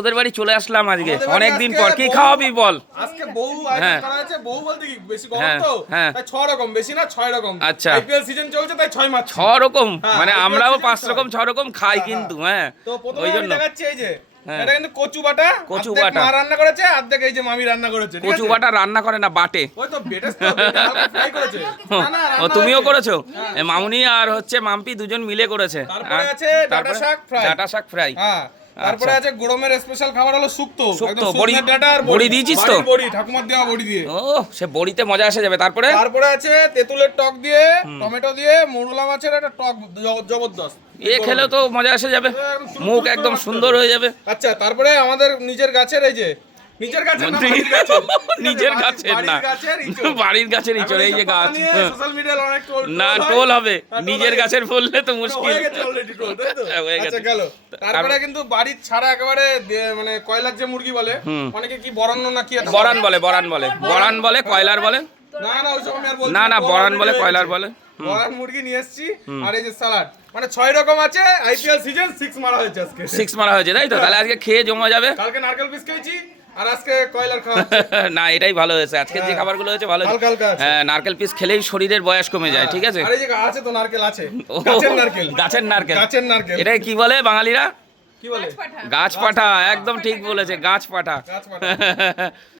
তোদের বাড়ি চলে আসলাম আজকে অনেকদিন পর। কি খাওয়াবি বল? আজকে বহু আইটেম করা আছে। বহু বলতে কি বেশি গরম তো, তাই 6 রকম, বেশি না 6 রকম। আচ্ছা, আইপিএল সিজন চলছে তাই 6 মাছ। 6 রকম? মানে IPL আমরাও season 5 ছয়। রকম 6 রকম খাই কিন্তু। হ্যাঁ, তো প্রথমে ওই আমি জন্য দেখাচ্ছি এই যে হ্যাঁ। এটা কিন্তু কচু বাটা। কচু অর্ধেক বাটা। মা রান্না করেছে, অর্ধেক এই যে মামি রান্না করেছে। ঠিক কচু আছে? বাটা রান্না করে না, বাটে। ওই তো বেটে তো বেটে হালকা ফ্রাই করেছে। না না ও রান্না তুমিও হয়েছে। করেছো? হ্যাঁ। মামুনি আর হচ্ছে মাম্পি দুজন মিলে করেছে। তারপরে আর আছে ডাটা শাক ফ্রাই। ডাটা শাক ফ্রাই। হ্যাঁ। তারপরে আছে গরমের স্পেশাল খাবার হলো শুক্তো। শুক্তো, একদম বড়ি। শুকনো ডাটা আর বড়ি দিয়েছিস তো? বাড়ির বড়ি, ঠাকুমার দেওয়া বড়ি দিয়ে। ও, সে বড়িতে মজা এসে যাবে। তারপরে তারপরে আছে তেঁতুলের টক দিয়ে, টমেটো দিয়ে, মোরলা মাছের একটা টক জবরদস্ত। এ খেলেও তো মজা এসে যাবে, মুখ একদম সুন্দর হয়ে যাবে। আচ্ছা, তারপরে আমাদের নিজের গাছের এই যে নিজের গাছের না, বাড়ির গাছের। নিজের গাছের না, বাড়ির গাছের ইঁচড়। বাড়ির গাছের ইঁচড়। এই যে গাছ, সোশ্যাল মিডিয়ায় অনেক টোল না টোল হবে, নিজের গাছের বললে তো মুশকিল। হয়ে গেছে অলরেডি টোল, তাই তো? হয়ে গেছে। আচ্ছা গেল। তারপরে কিন্তু বাড়ির ছাড়া একেবারে মানে কয়লার যে মুরগি বলে, অনেকে কি বরান্ন না কি একটা বরান বলে, বরান বলে, বরান বলে, কয়লার বলে। না না ওইসব আমি আর বলছি না না, বরান বলে, already কয়লার হয়েছে। বলে। বরান মুরগি নিয়ে এসেছি, আর এই যে সালাড, মানে 6 রকম আছে। আইপিএল সিজন 6 মারা হয়েছে আজকে। 6 মারা হয়েছে, তাই তো? তাহলে আজকে খেয়ে জমা যাবে। কালকে নারকেল পিস খেয়েছি, আর আজকে কয়লার খাওয়া হচ্ছে। না, এটাই ভালো হয়েছে আজকে যে খাবারগুলো হয়েছে, ভালো হয়েছে। হালকা হালকা আছে। হ্যাঁ, নারকেল পিস খেলেই শরীরের বয়স কমে যায়, ঠিক আছে? আর এই যে আছে তো নারকেল আছে, ও, গাছের নারকেল। গাছের নারকেল। গাছের নারকেল। এটাকে কি বলে বাঙালিরা? কি বলে? গাছ পাঠা। একদম ঠিক বলেছে, গাছ পাঠা। গাছ পাঠা।